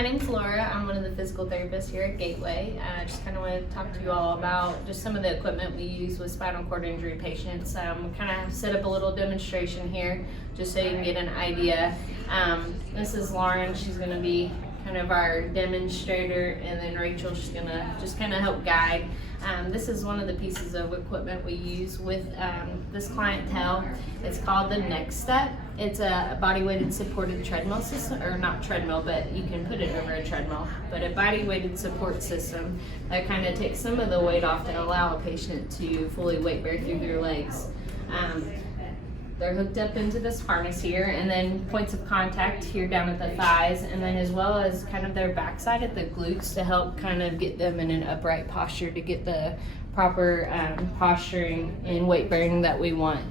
my name's Laura. I'm one of the physical therapists here at Gateway. I just kind of want to talk to you all about just some of the equipment we use with spinal cord injury patients. Kind of set up a little demonstration here just so you can get an idea. This is Lauren. She's going to be kind of our demonstrator, and then Rachel, she's going to just kind of help guide. This is one of the pieces of equipment we use with this clientele. It's called the Next Step. It's a body-weighted supported treadmill system, or not treadmill, but you can put it over a treadmill, but a body-weighted support system that kind of takes some of the weight off and allow a patient to fully weight bear through their legs. They're hooked up into this harness here, and then points of contact here down at the thighs, and then as well as kind of their backside at the glutes to help kind of get them in an upright posture to get the proper posturing and weight bearing that we want.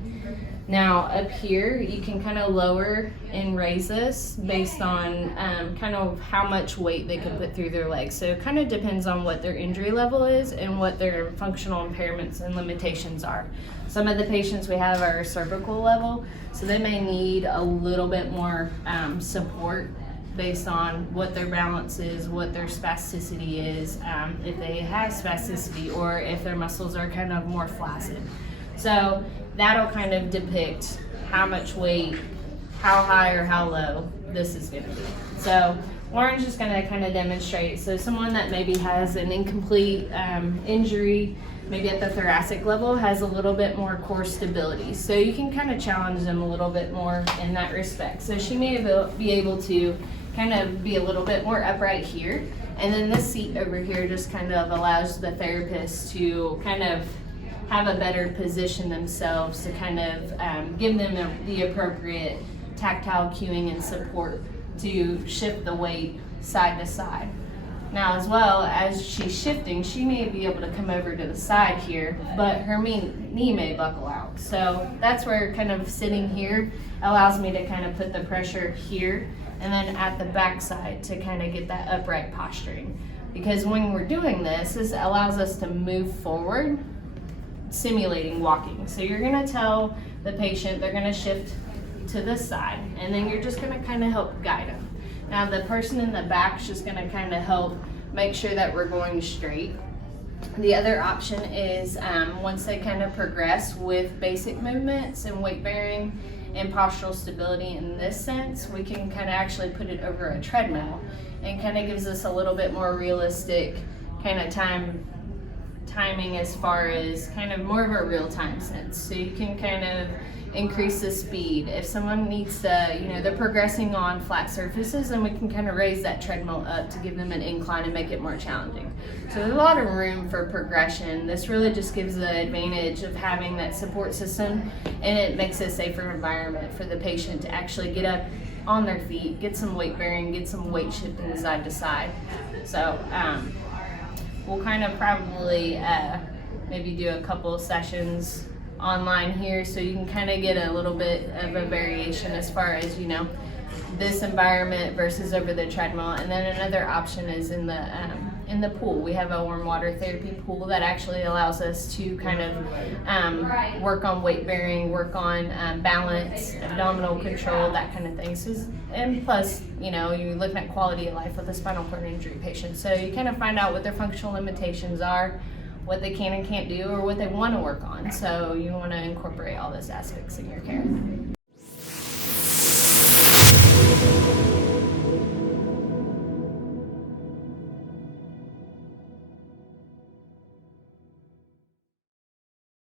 Now up here, you can kind of lower and raise this based on kind of how much weight they can put through their legs. So it kind of depends on what their injury level is and what their functional impairments and limitations are. Some of the patients we have are cervical level, so they may need a little bit more support based on what their balance is, what their spasticity is, if they have spasticity, or if their muscles are kind of more flaccid. So that'll kind of depict how much weight, how high or how low this is going to be. So Lauren's just going to kind of demonstrate. So someone that maybe has an incomplete injury, maybe at the thoracic level, has a little bit more core stability. So you can kind of challenge them a little bit more in that respect. So she may be able to kind of be a little bit more upright here. And then this seat over here just kind of allows the therapist to kind of have a better position themselves to kind of give them the appropriate tactile cueing and support to shift the weight side to side. Now, as well as she's shifting, she may be able to come over to the side here, but her knee may buckle out. So that's where kind of sitting here allows me to kind of put the pressure here and then at the back side to kind of get that upright posturing. Because when we're doing this, this allows us to move forward, simulating walking. So you're going to tell the patient they're going to shift to this side, and then you're just going to kind of help guide them. Now the person in the back is just going to kind of help make sure that we're going straight. The other option is once they kind of progress with basic movements and weight bearing and postural stability in this sense, we can kind of actually put it over a treadmill, and kind of gives us a little bit more realistic kind of timing as far as kind of more of a real-time sense. So you can kind of increase the speed. If someone needs to, they're progressing on flat surfaces, then we can kind of raise that treadmill up to give them an incline and make it more challenging. So there's a lot of room for progression. This really just gives the advantage of having that support system, and it makes a safer environment for the patient to actually get up on their feet, get some weight bearing, get some weight shifting side to side. So we'll kind of probably maybe do a couple of sessions online here, so you can kind of get a little bit of a variation as far as this environment versus over the treadmill. And then another option is in the pool. We have a warm water therapy pool that actually allows us to kind of work on weight bearing, work on balance, abdominal control, that kind of thing. So, and plus, you're looking at quality of life with a spinal cord injury patient. So you kind of find out what their functional limitations are, what they can and can't do, or what they want to work on. So you want to incorporate all those aspects in your care.